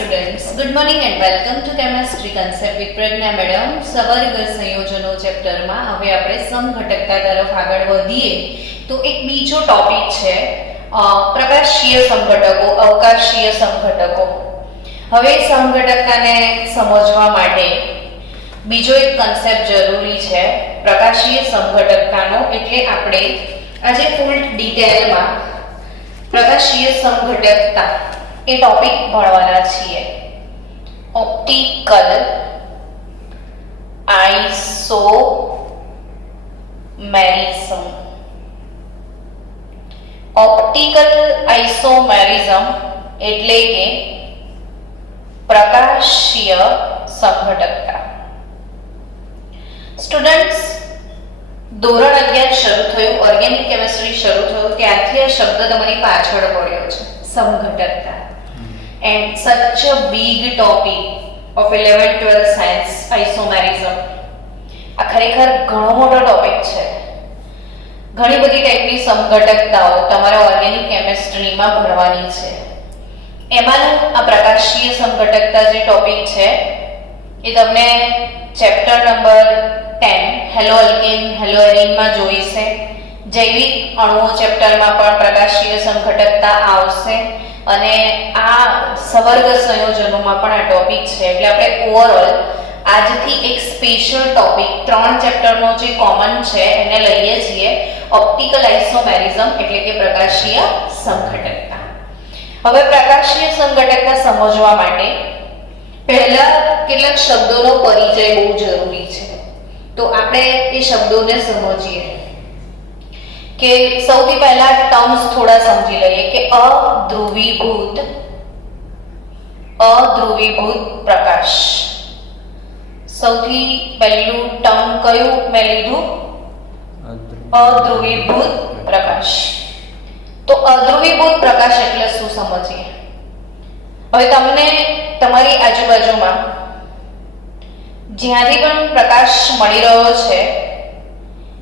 students, good morning and welcome to chemistry concept with Pragna madam. સવર્ગ સંયોજનો ચેપ્ટરમાં હવે આપણે સમઘટકતા તરફ આગળ વધીએ તો એક બીજો ટોપિક છે પ્રકાશીય સમઘટકો, અવકાશીય સમઘટકો. હવે સમઘટકતાને સમજવા માટે બીજો એક કન્સેપ્ટ જરૂરી છે પ્રકાશીય સમઘટકતાનો, એટલે આપણે આજે ફૂલ ડિટેલમાં પ્રકાશીય સમઘટકતા એ ટોપિક ભણવાના છીએ. ઓપ્ટિકલ આઇસોમેરિઝમ. ઓપ્ટિકલ આઇસોમેરિઝમ એટલે કે પ્રકાશીય સમઘટકતા. સ્ટુડન્ટ્સ, ધોરણ 11 શરૂ થયું, ઓર્ગેનિક કેમિસ્ટ્રી શરૂ થયું ત્યારથી આ શબ્દ તમારી પાછળ પડ્યો છે, સમઘટકતા. And such a big topic of 11th-12th science, isomerism. આ ખરેખર ઘણો મોટો ટોપિક છે. ઘણી બધી ટાઈપની સમઘટકતાઓ તમારા ઓર્ગેનિક કેમિસ્ટ્રીમાં ભણવાની છે. એમાંનું આ પ્રકાશીય સમઘટકતા જે ટોપિક છે એ તમને chapter number 10 hello alkane hello એરીનમાં જોઈશે. જૈવિક અણુઓ ચેપ્ટરમાં પણ પ્રકાશીય સમઘટકતા આવશે અને આ સવર્ગ સંયોજનોમાં પણ આ ટોપિક છે. એટલે આપણે ઓવરઓલ આજથી એક સ્પેશિયલ ટોપિક 3 ચેપ્ટરનો જે કોમન છે એને લઈએ છીએ, ઓપ્ટિકલ આઇસોમેરિઝમ એટલે કે પ્રકાશીય સમઘટકતા. હવે પ્રકાશીય સમઘટકતા સમજવા માટે પહેલા કેટલાક શબ્દોનો પરિચય બહુ જરૂરી છે. તો આપણે એ શબ્દોને સમજીએ કે સૌથી પહેલા ટર્મ્સ થોડા સમજી લઈએ કે અધ્રુવીભૂત પ્રકાશ. સૌથી પહેલું ટર્મ કયું મેં લીધું? અધ્રુવીભૂત પ્રકાશ. તો અધ્રુવીભૂત પ્રકાશ એટલે શું સમજીએ. હવે તમને તમારી આજુબાજુમાં જ્યાંથી પણ પ્રકાશ મળી રહ્યો છે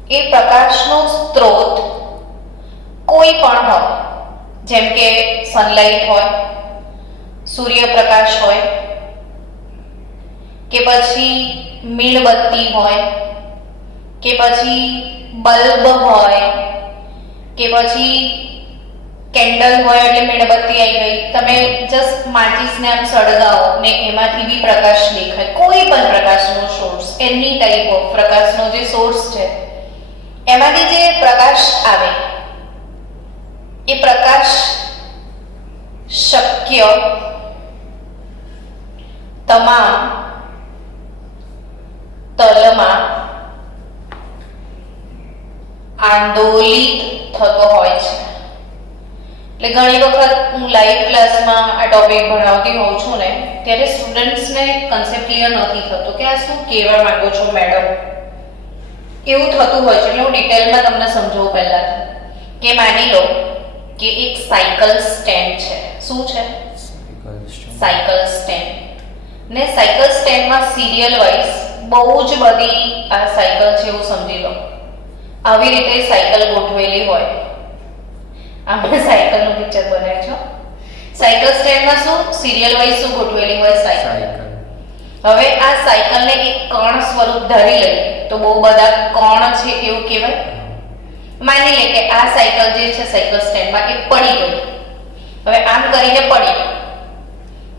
એ પ્રકાશનો સ્ત્રોત કોઈ પણ હોય, જેમ કે સનલાઇટ હોય, સૂર્યપ્રકાશ હોય, કે પછી મીણબત્તી હોય, કે પછી બલ્બ હોય, કે પછી કેન્ડલ હોય એટલે મીણબત્તી આવી ગઈ. તમે જસ્ટ માચીસને આમ સળગાવો ને એમાંથી બી પ્રકાશ દેખાય. કોઈ પણ પ્રકાશનો સોર્સ, એની ટાઈપ ઓફ પ્રકાશનો જે સોર્સ છે એમાંથી જે પ્રકાશ આવે એ પ્રકાશ શક્ય તમામ તલમાં આંદોલિત થતો હોય છે. એટલે ઘણી વખત હું લાઈવ ક્લાસમાં આ ટોપિક ભણાવતી હોઉં છું ને ત્યારે સ્ટુડન્ટ્સને કન્સેપ્ટ ક્લિયર નથી થતો કે આ શું કહેવા માંગો છો મેડમ, એવું થતું હોય છે. એટલે હું ડિટેલમાં તમને સમજાવું પહેલા કે માની લો કે એક સાયકલ સ્ટેન્ડ છે. શું છે? Cycle stand. ને સાયકલ સ્ટેન્ડમાં સિરિયલ વાઇઝ બહુ જ બધી આ સાયકલ છે એવું સમજી લો. આવી રીતે સાયકલ ગોઠવેલી હોય. આપણે સાયકલનું પિક્ચર બનાવ્યું છે. સાયકલ સ્ટેન્ડમાં શું સિરિયલ વાઇઝ શું ગોઠવેલી હોય? સાયકલ. હવે આ સાયકલને એક કણ સ્વરૂપ ધારી લઈએ તો બહુ બધા કણ છે એવું કહેવાય. માની લે કે આ સાયકલ જે છે સાયકલ સ્ટેન્ડમાં એ પડી ગઈ. હવે આમ કરીને પડી,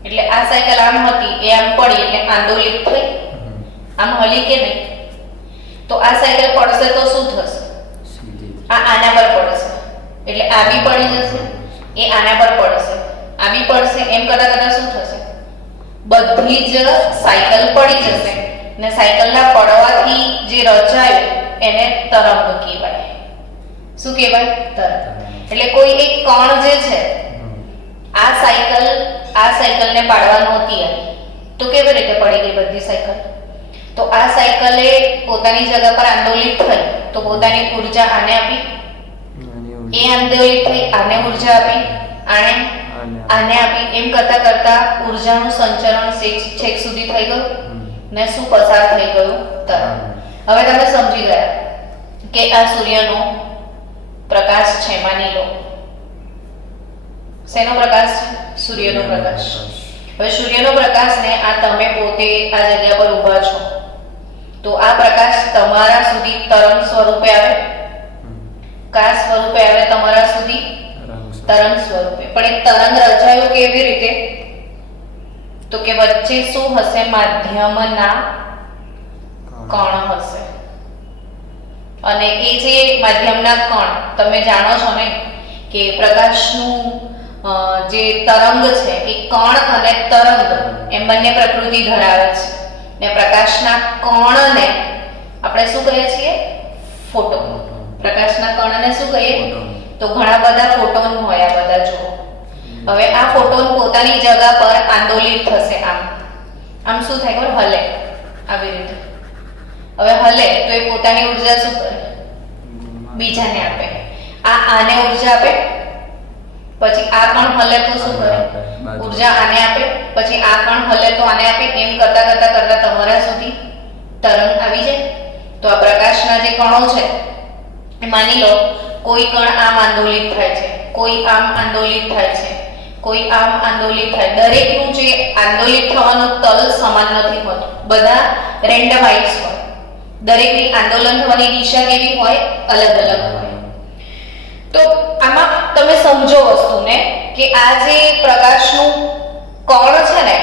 એટલે આ સાયકલ આમ હતી એ આમ પડી એટલે આંદોલિત થઈ, આમ હલી કે નહીં. તો આ સાયકલ પડશે તો શું થશે? આ આના પર પડશે એટલે આ બી પડી જશે, એ આના પર પડશે, આ બી પડશે. એમ કરતા કરતા શું થશે? બધી જ સાયકલ પડી જશે ને સાયકલના પડવાથી જે રચાયું એને તરંગ કહેવાય. શું કહેવાય? તરંગ. એટલે કોઈ એક કણ જે છે આ સાયકલને પાડવા નહોતી આવી તો કેવી રીતે પડી ગઈ બધી સાયકલ? તો આ સાયકલે પોતાની જગ્યા પર આંદોલિત થઈ તો પોતાની ઉર્જા આને આપી, એ આંદોલિત થઈ આને ઉર્જા આપી, આને આપી. એમ કરતા કરતા ઉર્જાનું સંચરણ છેક સુધી થઈ ગયું ને શું પસાર થઈ ગયું? તરંગ. હવે તમે સમજી ગયા કે આ સૂર્યનો પ્રકાશ છે. માની લો શેનો પ્રકાશ છે? સૂર્યનો પ્રકાશ. હવે સૂર્યનો પ્રકાશ ને આ તમે પોતે આ જગ્યા પર ઊભા છો, તો આ પ્રકાશ તમારા સુધી તરંગ સ્વરૂપે આવે, કા સ્વરૂપે આવે તમારા સુધી? તરંગ સ્વરૂપે. પણ એ તરંગ રચાયો કેવી રીતે? તો કે વચ્ચે શું હશે? માધ્યમના કણ હશે. અને એ જે માધ્યમના કણ, તમે જાણો છો ને કે પ્રકાશનું જે તરંગ છે એ કણ અને તરંગ એમ બંને પ્રકૃતિ ધરાવે છે. ને પ્રકાશના કણને આપણે શું કહીએ છીએ? ફોટોન. પ્રકાશના કણને શું કહીએ? તો ઘણા બધા ફોટોન હોય આ બધા. જો હવે આ ફોટોન પોતાની જગ્યા પર આંદોલિત થશે, આમ શું થાય ખબર? હલે, આવી રીતે. હવે હલે તો એ પોતાની ઉર્જા શું કરે? બીજાને આપે. આને ઉર્જા આપે, પછી આ કણ હલે તો શું કરે? ઉર્જા આને આપે, પછી આ કણ હલે તો આને આપે. એમ કરતા કરતા કરતા તમારા સુધી તરંગ આવી જાય. તો આ પ્રકાશના જે કણો છે એ માની લો કોઈ કણ આમ આંદોલિત થાય છે, કોઈ આમ આંદોલિત થાય છે, કોઈ આમ આંદોલિત થાય. દરેકનું જે આંદોલિત થવાનું તલ સમાન નથી હોતું, બધા રેન્ડમાઇઝ હોય. દરેકની આંદોલન થવાની દિશા કેવી હોય? અલગ અલગ હોય. તો આમાં તમે સમજો વસ્તુને કે આ જે પ્રકાશનું કણ છે ને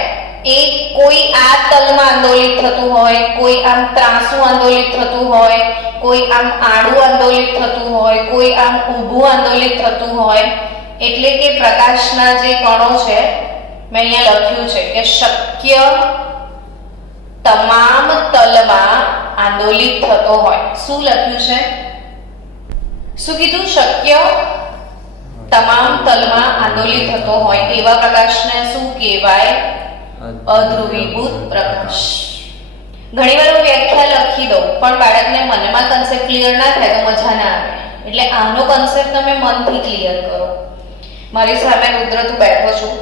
એ કોઈ આ તલમાં આંદોલિત થતું હોય, કોઈ આમ ત્રાંસુ આંદોલિત થતું હોય, કોઈ આમ આડું આંદોલિત થતું હોય, કોઈ આમ ઊભું આંદોલિત થતું હોય. એટલે કે પ્રકાશના જે કણો છે, મેં અહીંયા લખ્યું છે કે શક્ય તમામ તલમાં આંદોલિત થતો હોય. શું લખ્યું છે? શું કીધું? શક્ય તમામ તલમાં આંદોલિત થતો હોય એવા પ્રકાશને શું કહેવાય? અધ્રુવીભૂત પ્રકાશ. ઘણીવાર હું વ્યાખ્યા લખી દઉં પણ બાળકને મનમાં કન્સેપ્ટ ક્લિયર ના થાય તો મજા ના આવે. એટલે આનો કન્સેપ્ટ તમે મનથી ક્લિયર કરો. મારી સામે રુદ્ર તું બેઠો છું,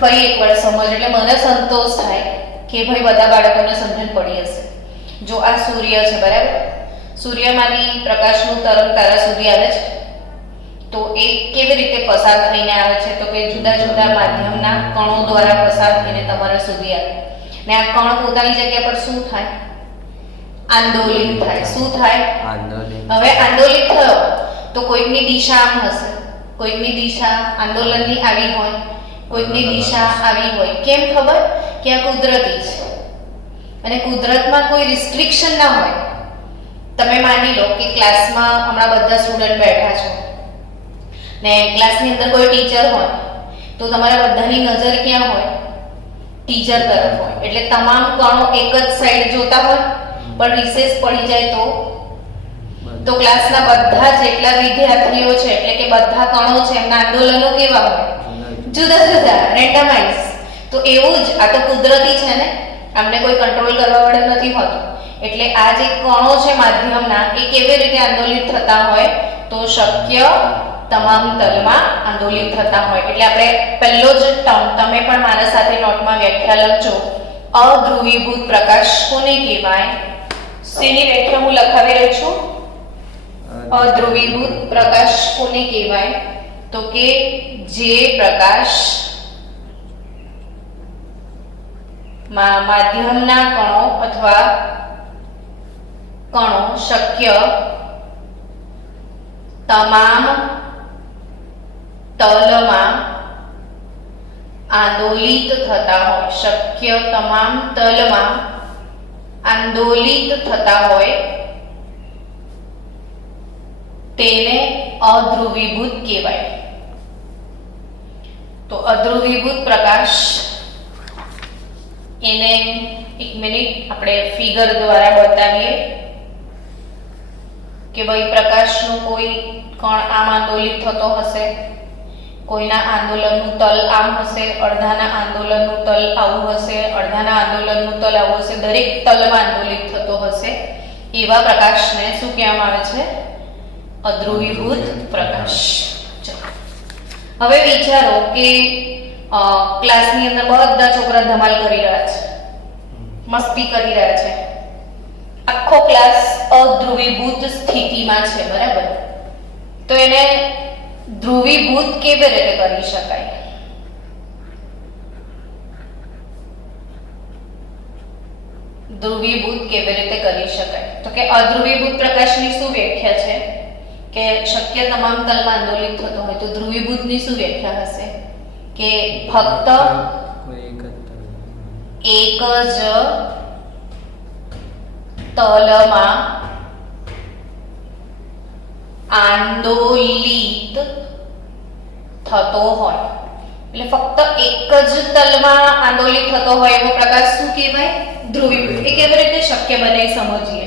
ફરી એકવાર સમજ, એટલે મને સંતોષ થાય કે ભાઈ બધા બાળકોને સમજણ પડી હશે. જો આ સૂર્ય છે, બરાબર? સૂર્યમાંથી પ્રકાશનું તરંગ તારા સુધી આવે છે, તો એ કેવી રીતે પસાર થઈને આવે છે? તો કે જુદા જુદા માધ્યમના કણો દ્વારા પસાર થઈને તમારા સુધી આવે. ને આ કણ પોતાની જગ્યા પર શું થાય? આંદોલિત થાય. શું થાય? હવે આંદોલિત થયો તો કોઈકની દિશા આમ હશે, કોઈકની દિશા આંદોલનની આવી હોય, કોઈકની દિશા આવી હોય. કેમ ખબર? કે આ કુદરતી છે અને કુદરતમાં કોઈ રિસ્ટ્રિક્શન ના હોય. તમે માની લો કે ક્લાસમાં હમણાં બધા સ્ટુડન્ટ બેઠા છો ને ક્લાસની અંદર કોઈ ટીચર હોય તો તમારા બધાની નજર ક્યાં હોય? ટીચર તરફ હોય. એટલે તમામ કણો એક જ સાઈડ જોતા હોય. પણ રિસેસ પડી જાય તો ક્લાસના બધા જેટલા વિદ્યાર્થીઓ છે એટલે કે બધા કણો છે એમના આંદોલનો કેવા હોય? જુદા જુદા, રેન્ડમાઇઝ. તો એવું જ આ તો કુદરતી છે ને, આમને કોઈ કંટ્રોલ કરવા વાળો નથી હોતું. એટલે આ જે કણો છે માધ્યમના એ કેવી રીતે આંદોલિત થતા હોય? તો શક્ય તમામ તલમાં આંદોલિત થતા હોય. એટલે આપણે પહેલો જ ટર્મ તમે પણ મારા સાથે નોટમાં વ્યાખ્યા લખજો. અધ્રુવીભૂત પ્રકાશ કોને કહેવાય? શેની વ્યાખ્યા હું લખાવી રહી છું? અધ્રુવીભૂત પ્રકાશ કોને કહેવાય? તો કે જે પ્રકાશ માધ્યમના કણો અથવા કણો શક્ય તમામ તલમાં આંદોલિત થતા હોય. શક્ય તમામ તલમાં આંદોલિત થતા હોય તેને અધ્રુવીભૂત કહેવાય. તો અધ્રુવીભૂત પ્રકાશ એને એક મિનિટ આપણે ફિગર દ્વારા બતાવીએ કે ભાઈ પ્રકાશનું કોઈ કણ આમ આંદોલિત થતો હશે, કોઈના આંદોલનનું તલ આમ હશે, અડધાના આંદોલનનું તલ આવું હશે, અડધાના આંદોલનનું તલ આવું હશે. દરેક તલમાં આંદોલિત થતો હશે એવા પ્રકાશને શું કહેવામાં આવે છે? અધ્રુવીભૂત પ્રકાશ. હવે વિચારો કે ક્લાસની અંદર બધા છોકરા ધમાલ કરી રહ્યા છે, મસ્તી કરી રહ્યા છે, આખો ક્લાસ અધ્રુવીભૂત સ્થિતિમાં છે, બરાબર? તો એને ધ્રુવીભૂત કેવી રીતે કરી શકાય? ધ્રુવીભૂત કેવી રીતે કરી શકાય? તો કે અધ્રુવીભૂત પ્રકાશની શું વ્યાખ્યા છે કે શક્ય તમામ તલમાં આંદોલિત થતો હોય. તો ધ્રુવીભૂતની શું વ્યાખ્યા હશે કે ફક્ત એક જ તલમાં આંદોલિત થતો હોય. એટલે ફક્ત એક જ તલમાં આંદોલિત થતો હોય એવો પ્રકાશ શું કહેવાય? ધ્રુવીભૂત. એ કેવી રીતે શક્ય બને એ સમજીએ.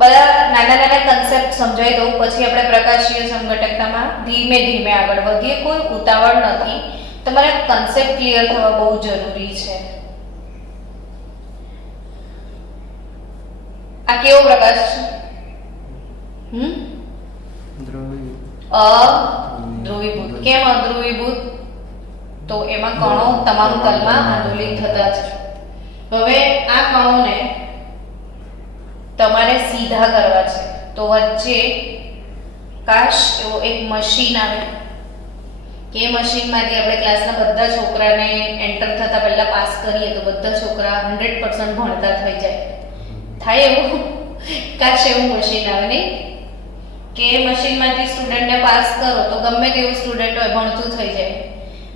બધા નાના નાના કન્સેપ્ટ સમજાવી દઉં, પછી આપણે પ્રકાશીય સંઘટકતામાં ધીમે ધીમે આગળ વધીએ. કોઈ ઉતાવળ નથી, તમારે કન્સેપ્ટ ક્લિયર થવા બહુ જરૂરી છે. આ કેવો પ્રકાશ છે? અધ્રુવીભૂત. કેમ અધ્રુવીભૂત? તો એમાં કણો તમામ તલમાં આંદોલિત થતા છે. હવે આ કણોને તમારે સીધા કરવા છે, તો વચ્ચે કાશ એવો એક મશીન આવે કે મશીનમાંથી આપણે ક્લાસના બધા છોકરાને એન્ટર થતા પહેલા પાસ કરીએ તો બધા છોકરા 100% ભણતા થઈ જાય. થાય એવું? કાશ એવું મશીન આવે નહીં કે મશીનમાંથી સ્ટુડન્ટને પાસ કરો તો ગમે તેવું સ્ટુડન્ટ હોય ભણતું થઈ જાય.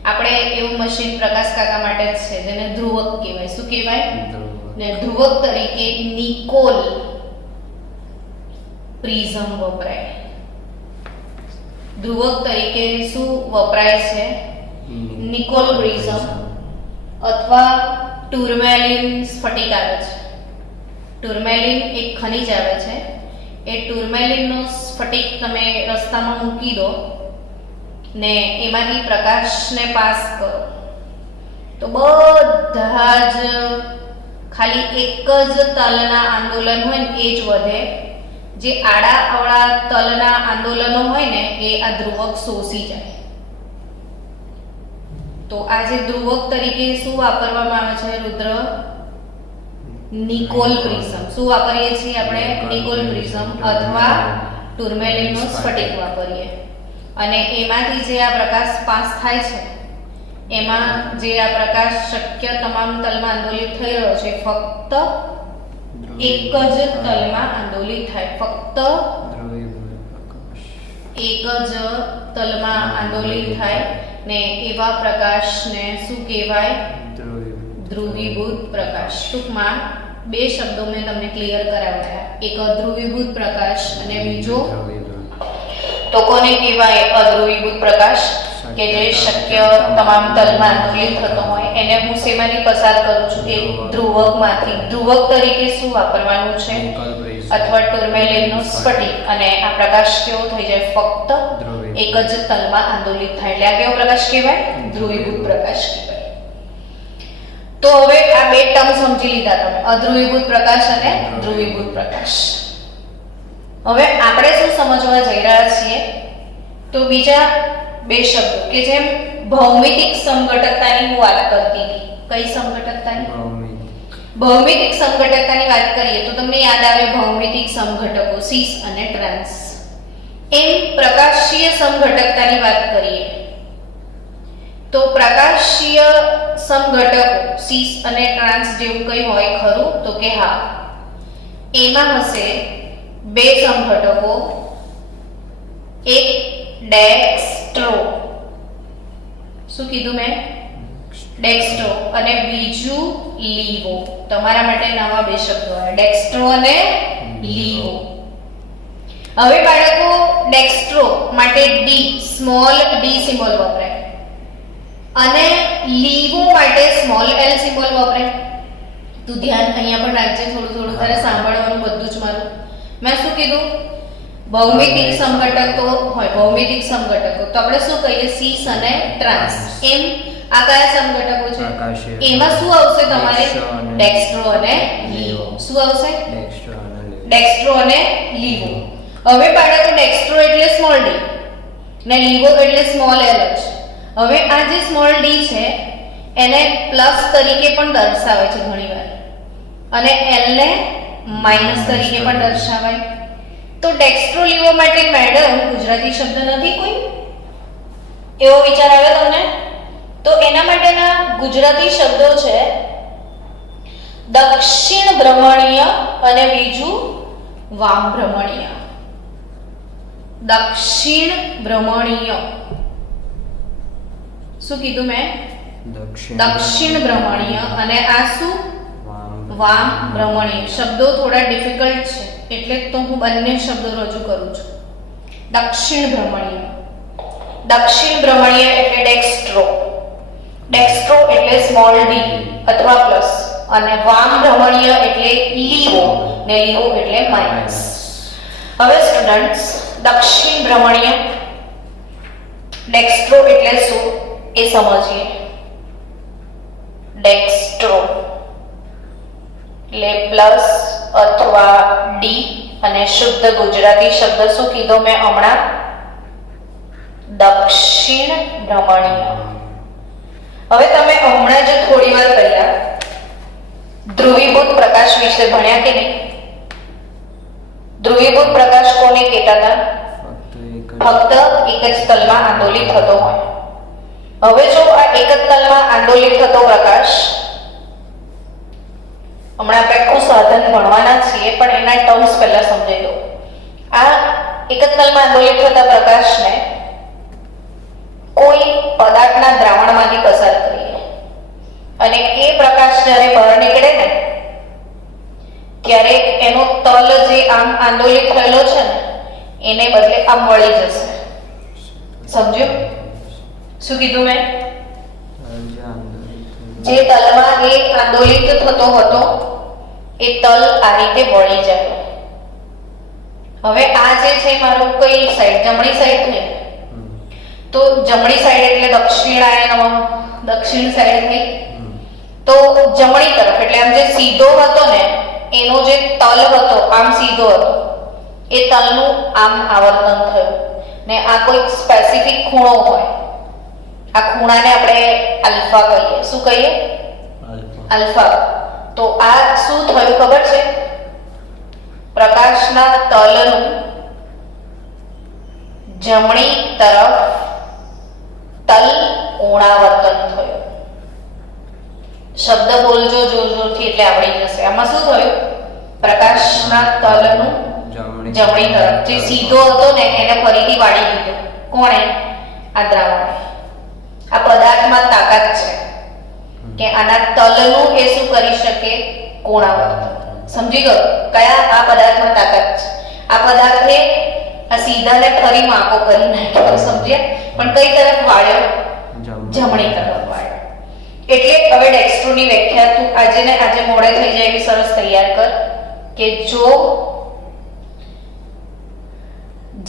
આપણે એવું મશીન પ્રકાશ કાકા માટે જ છે, જેને ધ્રુવક કહેવાય. શું કહેવાય? ને ધ્રુવક તરીકે નિકોલ પ્રિઝમ વપરાય. ધ્રુવક તરીકે શું વપરાય છે? નિકોલ પ્રિઝમ અથવા ટુર્મેલિન સ્ફટિક આવે છે. ટુર્મેલિન એક ખનિજ આવે છે. એ ટુર્મેલિનનો સ્ફટિક તમે રસ્તામાં મૂકી દો ને એમાંથી પ્રકાશને પાસ કરો તો બધા જ ખાલી એક જ તલના આંદોલન હોય ને એ જ વધે. જે આડા અવળા તલના આંદોલનો હોય ને એ આ ધ્રુવક શોષી જાય. તો આ જે ધ્રુવક તરીકે શું વાપરવામાં આવે છે રુદ્ર? નિકોલ પ્રિઝમ. શું વાપરીએ છીએ આપણે? નિકોલ પ્રિઝમ અથવા ટુર્મેલિનનો સ્ફટિક વાપરીએ. અને એમાંથી જે આ પ્રકાશ પાસ થાય છે એમાં જે આ પ્રકાશ શક્ય તમામ તલમાં આંદોલિત થઈ રહ્યો છે ફક્ત એક જ તલમાં આંદોલિત થાય. ફક્ત એક જ તલમાં આંદોલિત થાય ને એવા પ્રકાશને શું કહેવાય? ધ્રુવીભૂત પ્રકાશ. ટૂંકમાં બે શબ્દો મેં તમને ક્લિયર કરાવ્યા. એક અધ્રુવીભૂત પ્રકાશ અને બીજો તો કોને કહેવાય? અધ્રુવીભૂત પ્રકાશ કે જે શક્ય તમામ તલમાં આંદોલિત થતો હોય. એને હું શેમાંથી પસાર કરું છું? એક ધ્રુવકમાંથી. ધ્રુવક તરીકે શું વાપરવાનું છે? અથવા ટુર્મેલિનનો સ્ફટિક. અને આ પ્રકાશ કેવો થઈ જાય? ફક્ત એક જ તલમાં આંદોલિત થાય. એટલે આ કેવો પ્રકાશ કહેવાય? ધ્રુવીભૂત પ્રકાશ કહેવાય. તો હવે આ બે ટર્મ સમજી લીધા તમે, અધ્રુવીભૂત પ્રકાશ અને ધ્રુવીભૂત પ્રકાશ. હવે આપણે શું સમજવા જઈ રહ્યા છીએ? તો બીજા બે શબ્દો કે જેમ ભૌમિતિક સમઘટકતાની હું વાત કરતી હતી. કઈ સમઘટકતાની? ભૌમિતિક સમઘટકતાની વાત કરીએ તો તમને યાદ આવે ભૌમિતિક સમઘટકો સીસ અને ટ્રાન્સ. એમ પ્રકાશીય સમઘટકતાની વાત કરીએ તો પ્રકાશીય સમઘટકો સીસ અને ટ્રાન્સ જેવું કઈ હોય ખરું? તો કે હા, એમાં હશે બે સમઘટકો, એક ડેક્સ્ટ્રો. શું કીધું મેં? ડેક્સ્ટ્રો. અને બીજું લીવો. તમારા માટે નવા બે શબ્દો આવ્યા, ડેક્સ્ટ્રો અને લીવો. હવે બાળકો ડેક્સ્ટ્રો માટે ડી સ્મોલ ડી સિમ્બોલ વપરાય અને લીવો માટે સ્મોલ એલ સિમ્બોલ વપરાય. તું ધ્યાન અહીંયા પણ રાખજે, થોડું થોડું તારે સાંભળવાનું બધું જ મારું. મેં શું કીધું? ભૌમિતિક સમઘટકો હોય, ભૌમિતિક સમઘટકો તો આપણે શું કહીએ? સીસ અને ટ્રાન્સ. એમ આ કયા સમઘટકો છે? એમાં શું આવશે તમારે? ડેક્સ્ટ્રો અને લીવો. શું આવશે? ડેક્સ્ટ્રો અને લીવો. હવે બાળકો ડેક્સ્ટ્રો એટલે સ્મોલ ડી ને લીવો એટલે સ્મોલ એલ જ. હવે આ જે સ્મોલ ડી છે એને પ્લસ તરીકે પણ દર્શાવે છે ઘણીવાર અને એલ ને માઈનસ તરીકે પણ દર્શાવાય. તો ડેક્સ્ટ્રો લીવો માટે મેડમ ગુજરાતી શબ્દ નથી કોઈ? એવો વિચાર આવે તમને? તો એના માટેના ગુજરાતી શબ્દો છે દક્ષિણ ભ્રમણીય અને બીજું વામ ભ્રમણીય. દક્ષિણ ભ્રમણીય શું કીધું મેં? દક્ષિણ ભ્રમણીય. અને આ શું? વામ ભ્રમણીય. શબ્દો થોડા ડિફિકલ્ટ છે એટલે તો હું બંને શબ્દો રજૂ કરું છું. દક્ષિણ ભ્રમણીય. દક્ષિણ ભ્રમણીય એટલે ડેક્સ્ટ્રો. ડેક્સ્ટ્રો એટલે સ્મોલ ડી અથવા પ્લસ. અને વામ ભ્રમણીય એટલે લીવો ને લીવો એટલે માઇનસ. હવે સ્ટુડન્ટ્સ, દક્ષિણ ભ્રમણીય ડેક્સ્ટ્રો એટલે શું એ સમજીએ. ડેક્સ્ટ્રો એટલે પ્લસ અથવા ડી અને શુદ્ધ ગુજરાતી શબ્દ શું કીધો મેં હમણાં? દક્ષિણ ભ્રમણીય. હવે તમે હમણાં જ થોડી વાર પહેલા ધ્રુવીભૂત પ્રકાશ વિશે ભણ્યા કે નહીં? ધ્રુવીભૂત પ્રકાશ કોને કહેતા હતા? ફક્ત એક જ તલમાં આંદોલિત થતો હોય. હવે જો આ એક જ તલમાં આંદોલિત થતો પ્રકાશ, હમણાં આપણે આખું સાધન ભણવાના છીએ પણ એના ટર્મ્સ પહેલા સમજાવી દો. આ એક જ તલમાં આંદોલિત થતા પ્રકાશને કોઈ પદાર્થના દ્રાવણમાંથી પસાર કરીએ અને એ પ્રકાશ જ્યારે બહાર નીકળે ને ત્યારે એનો તલ જે આમ આંદોલિત થયેલો છે ને એને બદલે આમ વળી જશે. સમજ્યું શું કીધું મેં? જે તલમાં એ આંદોલિત થતો હતો એ તલ આ રીતે વળી જાય. હવે આ જે છે મારું કઈ સાઈડ? જમણી સાઈડ થઈ. તો જમણી સાઈડ એટલે દક્ષિણાયન, દક્ષિણ સાઈડ થઈ. તો જમણી તરફ એટલે આમ જે સીધો હતો ને એનો જે તલ હતો આમ સીધો હતો એ તલનું આમ આવર્તન થયું ને આ કોઈ સ્પેસિફિક ખૂણો હોય. આ ખૂણાને આપણે આલ્ફા કહીએ. શું કહીએ? આલ્ફા. તો આ શું થયું ખબર છે? પ્રકાશના તલનું જમણી તરફ તલ કોણાવર્તન થયું. શબ્દ બોલજો જોર જોરથી એટલે આવડી જશે. આમાં શું થયું? પ્રકાશના તલનું જમણી તરફ જે સીધો હતો ને એને ફરીથી વાળી દીધો. કોણે? આ દ્રાવણે. આ પદાર્થમાં તાકાત છે કે આના તલનું એ શું કરી શકે? કોણાવર્તન. સમજી ગયો? કયા? આ પદાર્થમાં તાકાત છે. આ પદાર્થે આ સીધાને ફરી માપો કરી નાખ્યો. સમજ્યા? પણ કઈ તરફ વાળ્યો? જમણી તરફ વાળ્યો. એટલે હવે ડેક્સ્ટ્રોની વ્યાખ્યા તું આજે ને આજે મોડે થઈ જાય એવી સરસ તૈયાર કર કે જો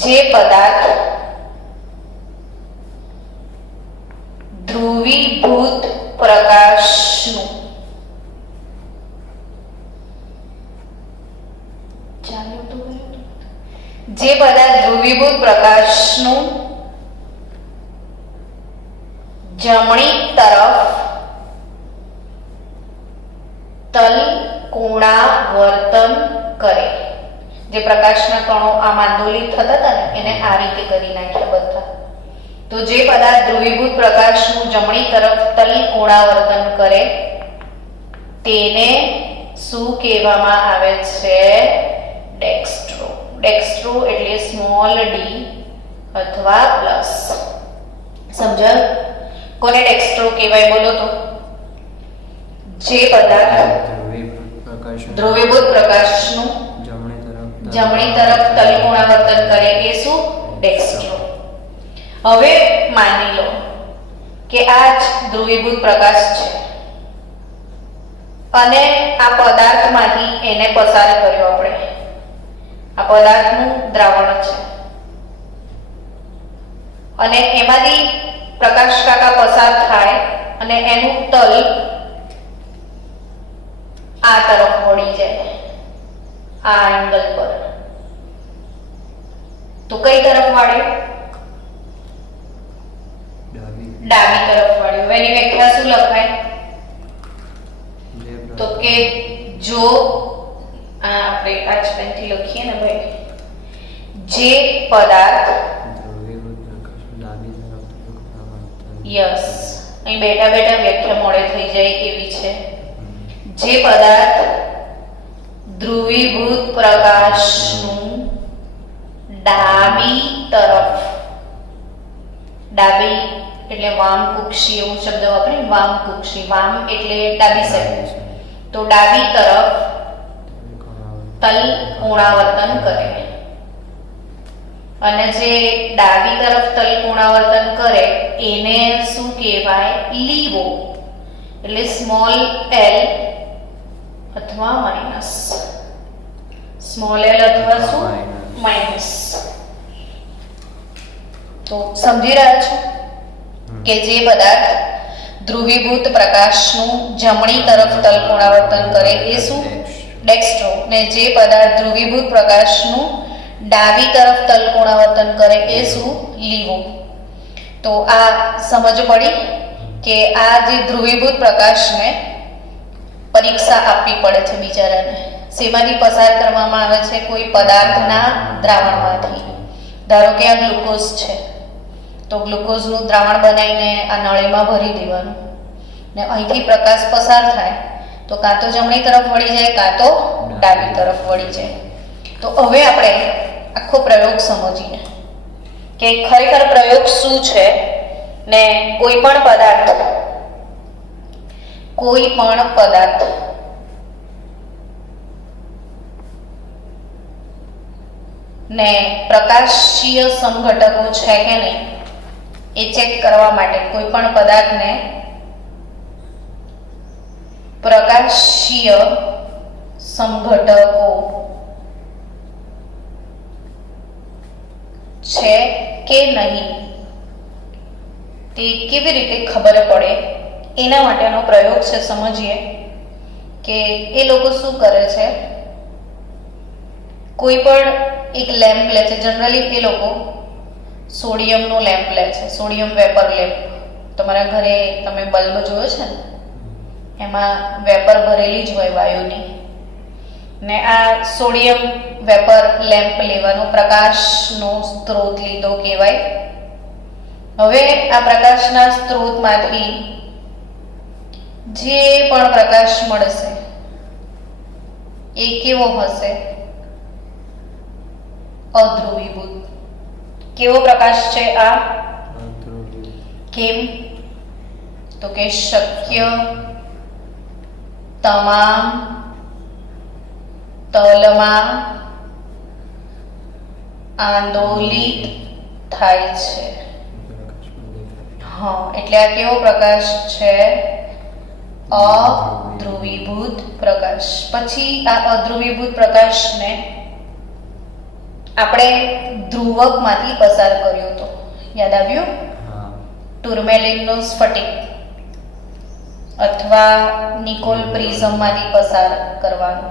જે પદાર્થ ધ્રુવીભૂત પ્રકાશનું જે પદાર્થ ધ્રુવીભૂત પ્રકાશનું જમણી તરફ તલ કોણાવર્તન કરે. જે પ્રકાશના કણો આમ આંદોલિત થતા હતા ને એને આ રીતે કરી નાખ્યા બધા. તો જે પદાર્થ ધ્રુવીભૂત પ્રકાશનું જમણી તરફ તલ કોણાવર્તન કરે તેને શું કહેવામાં આવે છે? ડેક્સ્ટ્રો. ડેક્સ્ટ્રો એટલે સ્મોલ ડી અથવા પ્લસ. સમજાય? કોને ડેક્સ્ટ્રો કહેવાય બોલો તો? જે પદાર્થ ધ્રુવીભૂત પ્રકાશનું જમણી તરફ તલ કોણાવર્તન કરે એ શું? ડેક્સ્ટ્રો. હવે માની લો કે આ જ ધ્રુવીભૂત પ્રકાશ છે અને આ પદાર્થમાંથી એને પસાર કર્યો આપણે. આ પદાર્થનું દ્રાવણ છે અને એમાંથી પ્રકાશ કાકા પસાર થાય અને એનું તલ આ તરફ વળી જાય આ એંગલ પર. તો કઈ તરફ વાળ્યું? ડાબી તરફ વાળ્યું. એની વ્યાખ્યા શું લખાય? તો કે જો આપણે આજ પેનથી લખીએ ને ભાઈ, જે પદાર્થ યસ અહીં બેઠા બેઠા વ્યાખ્યા મોડે થઈ જાય એવી છે. જે પદાર્થ ધ્રુવીભૂત પ્રકાશનું ડાબી તરફ, ડાબી એટલે વામકુક્ષી એવો શબ્દ વાપરીએ, વામકુક્ષી, વામ એટલે ડાબી સાઈડ, તો ડાબી તરફ તલ કોણાવર્તન કરે, અને જે ડાબી તરફ તલ કોણાવર્તન કરે એને શું કહેવાય? લીવો, એટલે સ્મોલ એલ અથવા માઇનસ, સ્મોલ એલ અથવા શું? માઇનસ. તો સમજી રહ્યા છો કે જે પદાર્થ ધ્રુવીભૂત પ્રકાશનું જમણી તરફ તલ કોણાવર્તન કરે એ શું? ડેક્સ્ટ્રો. ને જે પદાર્થ ધ્રુવીભૂત પ્રકાશનું ડાબી તરફ તલ કોણાવર્તન કરે એ શું? લીવો. તો આ સમજ પડી કે આ જે ધ્રુવીભૂત પ્રકાશને પરીક્ષા આપવી પડે છે બિચારાને. શેમાંથી પસાર કરવામાં આવે છે? કોઈ પદાર્થના દ્રાવણમાંથી. ધારો કે આ ગ્લુકોઝ છે, તો ગ્લુકોઝનું દ્રાવણ બનાવીને આ નળીમાં ભરી દેવાનું, ને અહીંથી પ્રકાશ પસાર થાય તો કાં તો જમણી તરફ વળી જાય, કાં તો ડાબી તરફ વળી જાય. તો હવે આપણે આખો પ્રયોગ સમજીએ કે ખરેખર પ્રયોગ શું છે, ને કોઈ પણ પદાર્થ ને પ્રકાશીય સમઘટકો છે કે નહીં એ ચેક કરવા માટે કોઈ પણ પદાર્થને પ્રકાશીય સમઘટકો છે કે નહીં તે કેવી રીતે ખબર પડે એના માટેનો પ્રયોગ છે. સમજીએ કે એ લોકો શું કરે છે. કોઈ પણ એક લેમ્પ લે છે. જનરલી એ લોકો સોડિયમનો લેમ્પ લે છે, સોડિયમ વેપર લેમ્પ. તમારા ઘરે તમે બલ્બ જોયો છે ને, એમાં વેપર ભરેલી જ હોય વાયુની. ને આ સોડિયમ વેપર લેમ્પ લેવાનો, પ્રકાશનો સ્ત્રોત લીધો કહેવાય. હવે આ પ્રકાશના સ્ત્રોતમાંથી જે પણ પ્રકાશ મળશે એ કેવો હશે? અધ્રુવીભૂત. કેવો પ્રકાશ છે આ? કેમ? તો કે શક્ય તમામ તલમાં આંદોલિત થાય છે. હા, એટલે આ કેવો પ્રકાશ છે? અધ્રુવીભૂત પ્રકાશ. પછી આ અધ્રુવીભૂત પ્રકાશને આપણે ધ્રુવકમાંથી પસાર કર્યો હતો, યાદ આવ્યું? ટુર્મેલિનનો સ્ફટિક અથવા નિકોલ પ્રિઝમમાંથી પસાર કરવાનો.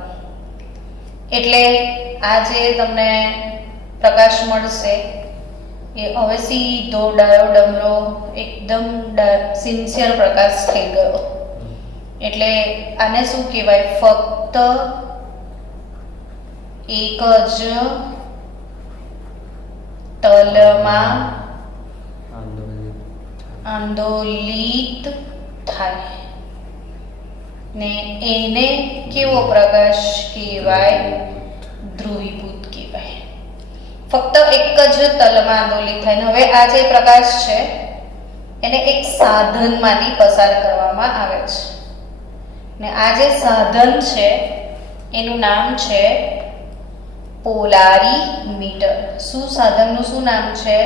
એટલે આ જે તમને પ્રકાશ મળશે એ હવે સીધો ડાયો ડમરો એકદમ સિન્સિયર પ્રકાશ થઈ ગયો. એટલે આને શું કહેવાય? ફક્ત એક જ તલમાં આંદોલિત થાય, ને એને કેવો પ્રકાશ કહેવાય? ધ્રુવીભૂત કહેવાય. ફક્ત એક જ તલમાં આંદોલિત થાય. હવે આ જે પ્રકાશ છે એને એક સાધનમાંથી પસાર કરવામાં આવે છે, ને આ જે સાધન છે એનું નામ છે પોલારીમીટર. શું સાધનનું શું નામ છે?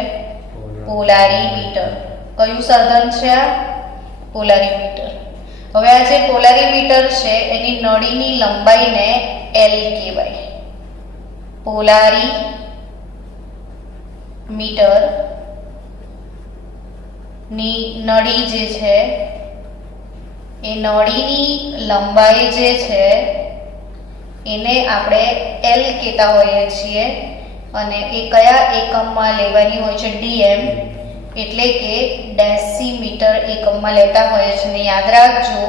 પોલારીમીટર. કયું સાધન છે આ? પોલારીમીટર. હવે આ જે પોલારીમીટર છે એની નળીની લંબાઈને L કહેવાય. પોલારીમીટર ની નળી જે છે એ નળીની લંબાઈ જે છે એને આપણે L કહેતા હોઈએ છીએ, અને એ કયા એકમમાં લેવાની હોય છે? DM, એટલે કે ડેસીમીટર એકમમાં લેતા હોય છે. ને યાદ રાખજો,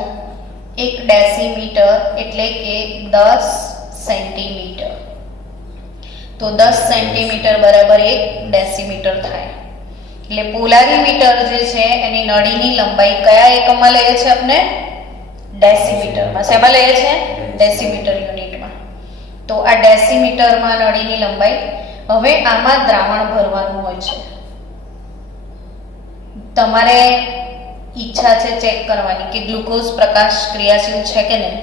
1 ડેસીમીટર એટલે કે 10 સેન્ટીમીટર. તો 10 સેન્ટીમીટર બરાબર 1 ડેસીમીટર થાય. એટલે પોલારીમીટર જે છે એની નળીની લંબાઈ કયા એકમમાં લે છે આપણે? ડેસીમીટરમાં. શેમાં લઈએ છે? ડેસીમીટર યુનિટમાં. તો આ ડેસીમીટરમાં નળીની લંબાઈ. હવે આમાં દ્રાવણ ભરવાનું હોય છે. તમારે ઈચ્છા છે ચેક કરવાની કે ગ્લુકોઝ પ્રકાશ ક્રિયાશીલ છે કે નહીં,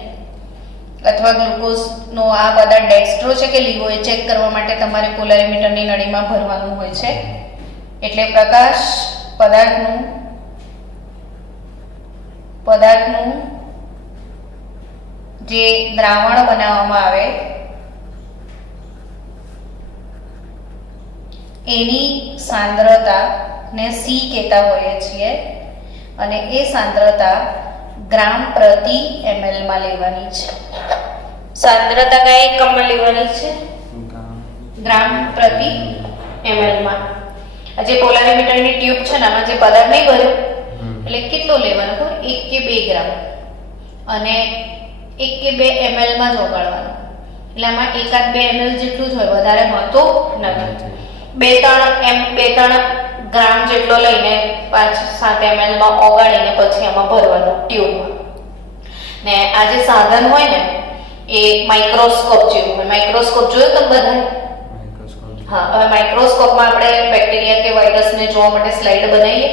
અથવા ગ્લુકોઝનો આ પદાર્થ ડેક્સ્ટ્રો છે કે લીવો, એ ચેક કરવા માટે તમારે પોલારીમીટરની નળીમાં ભરવાનું હોય છે. એટલે પ્રકાશ પદાર્થનું જે દ્રાવણ બનાવવામાં આવે એની સાંદ્રતાને સી કહેતા હોઈએ છીએ, અને એ સાંદ્રતા ગ્રામ પ્રતિ ml માં લેવાની છે. સાંદ્રતા કયા એકમમાં લેવાની છે? ગ્રામ પ્રતિ ml માં. આ જે પોલારીમીટરની ટ્યુબ છે ને, આમાં જે પદાર્થ નહીં ભર્યો એટલે કેટલો લેવાનો ખબર? 1 કે 2 ગ્રામ, અને 1 કે 2 ml માં જ ઓગાળવાનો. એટલે આમાં 1-2 ml જેટલું જ હોય, વધારે હોતું નથી. 2-3 ગ્રામ જેટલો લઈને 5-7 ml માં ઓગાળીને પછી આમાં ભરવાનું ટ્યુબમાં. ને આ જે સાધન હોય ને એ માઇક્રોસ્કોપ જેવું હોય. માઇક્રોસ્કોપ જોયું તમે બધાને? હા. હવે માઇક્રોસ્કોપમાં આપણે બેક્ટેરિયા કે વાયરસને જોવા માટે સ્લાઇડ બનાવીએ,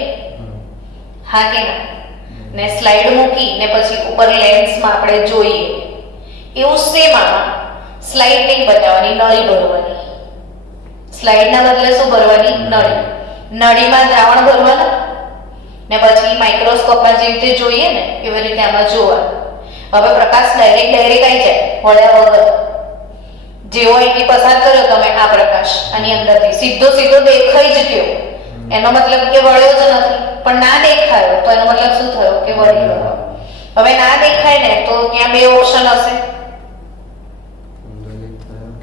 હા કે ના? ને સ્લાઇડ મૂકી ને પછી ઉપર લેન્સમાં આપણે જોઈએ. એવું સેમ આમાં સ્લાઇડ નહીં બનાવવાની, નળી ભરવાની. સ્લાઇડના બદલે શું ભરવાની? નળી. નળીમાં દ્રાવણ ભરવાનું ને પછી માઇક્રોસ્કોપમાં જે રીતે જોઈએ ને એવી રીતે આમાં જોવાનું. હવે પ્રકાશ ડાયરેક્ટ આવી જાય વળ્યા વગર. જેવો અહીંથી પસાર કર્યો તમે આ પ્રકાશ આની અંદરથી સીધો દેખાઈ જ ગયો, એનો મતલબ કે વળ્યો જ નથી. પણ ના દેખાયો તો એનો મતલબ શું થયો? કે વળી ગયો. હવે ના દેખાય ને તો ત્યાં 2 ઓપ્શન હશે.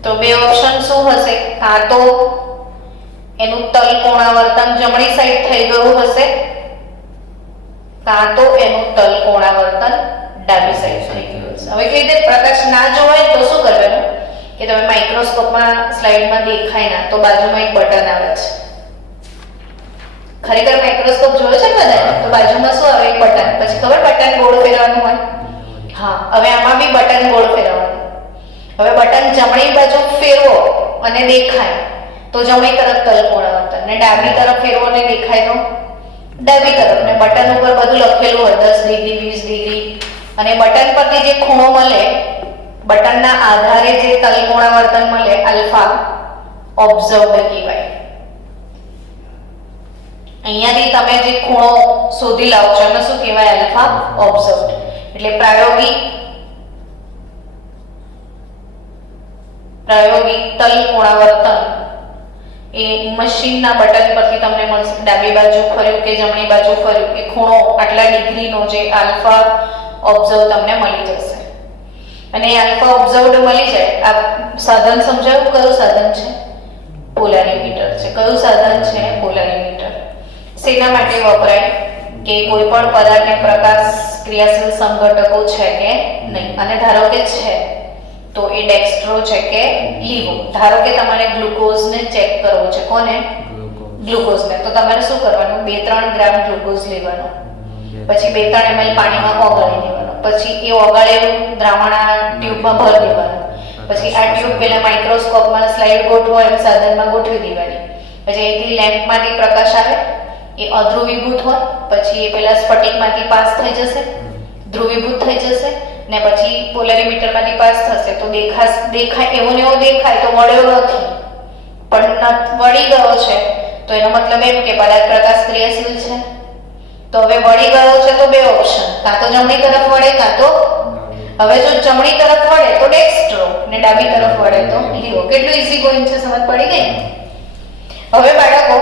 તો 2 ઓપ્શન શું હશે? કાં તો એનું તલ કોણાવર્તન જમણી સાઈડ થઈ ગયું હશે, કાં તો એનું તલ કોણાવર્તન ડાબી સાઈડ થઈ ગયું હશે. હવે કેવી રીતે પ્રકાશ ના જોવાય તો શું કરવાનું કે તમે માઇક્રોસ્કોપમાં સ્લાઇડમાં દેખાય ના તો બાજુમાં એક બટન આવે છે. ખરેખર માઇક્રોસ્કોપ જોયો છે ને બધાએ? તો બાજુમાં શું આવે? એક બટન. પછી ખબર બટન ગોળ ફેરવાનું હોય? હા. હવે આમાં બી બટન ગોળ ફેરવાનું. હવે બટન જમણી બાજુ ફેરવો અને દેખાય તો જમણી તરફ તલ કોણાવર્તન, ને ડાબી તરફ ફેરવો ને દેખાય તો ડાબી તરફ. ને બટન ઉપર બધું લખેલું હોય 10 ડિગ્રી 20 ડિગ્રી, અને બટન પરથી જે ખૂણો મળે, બટનના આધારે જે તલ કોણાવર્તન મળે, આલ્ફા ઓબ્ઝર્વ્ડ કહેવાય. અહીંયાથી તમે જે ખૂણો શોધી લાવો છો એમાં શું કહેવાય? આલ્ફા ઓબ્ઝર્વ્ડ. એટલે પ્રાયોગિક તલ કોણાવર્તન એ મશીનના બટન પરથી તમને મળશે. ડાબી બાજુ ફર્યું કે જમણી બાજુ ફર્યું એ ખૂણો આટલા ડિગ્રીનો જે આલ્ફા ઓબ્ઝર્વ તમને મળી જશે. અને આલ્ફા ઓબ્ઝર્વડ મળી જાય. આ સાધન સમજાયું? કયું સાધન છે? પોલારીમીટર છે. કયું સાધન છે? પોલારીમીટર. શેના માટે વપરાય? કે કોઈ પણ પદાર્થને પ્રકાશ ક્રિયાશીલ સંઘટકો છે કે નહીં, અને ધારો કે છે તો એ ડેક્સ્ટ્રો છે કે લીવો. ધારો કે તમારે ગ્લુકોઝને ચેક કરવો છે. કોને? ગ્લુકોઝને. તો તમારે શું કરવાનું? 2-3 ગ્રામ ગ્લુકોઝ લેવાનો, પછી 2-3 ml પાણીમાં ઓગાળી દેવાનું, પછી એ ઓગાળેલું દ્રાવણ આ ટ્યુબમાં ભરી દેવાનું, પછી આ ટ્યુબ પેલા માઇક્રોસ્કોપમાં સ્લાઇડ ગોઠવો એમ સાધનમાં ગોઠવી દેવાની. પછી અહીંથી લેમ્પમાંથી પ્રકાશ આવે, એ અધ્રુવીભૂત હોય, પછી એ પેલા સ્ફટિકમાંથી પાસ થઈ જશે, ધ્રુવીભૂત થઈ જશે, ને પછી પોલારીમીટરમાંથી પાસ થશે. તો દેખાય એવો ને એવો દેખાય તો વળ્યો નથી, પણ વળી ગયો છે તો એનો મતલબ એમ કે પદાર્થ પ્રકાશ ક્રિયાશીલ છે. તો હવે વળી ગયો છે તો 2 ઓપ્શન, કાં તો જમણી તરફ વળે કાં તો, હવે જો જમણી તરફ વળે તો ડેક્સ્ટ્રો ને ડાબી તરફ વળે તો લીવો. કેટલું ઈઝી ગોઈંગ છે, સમજ પડી ગઈ? હવે બાળકો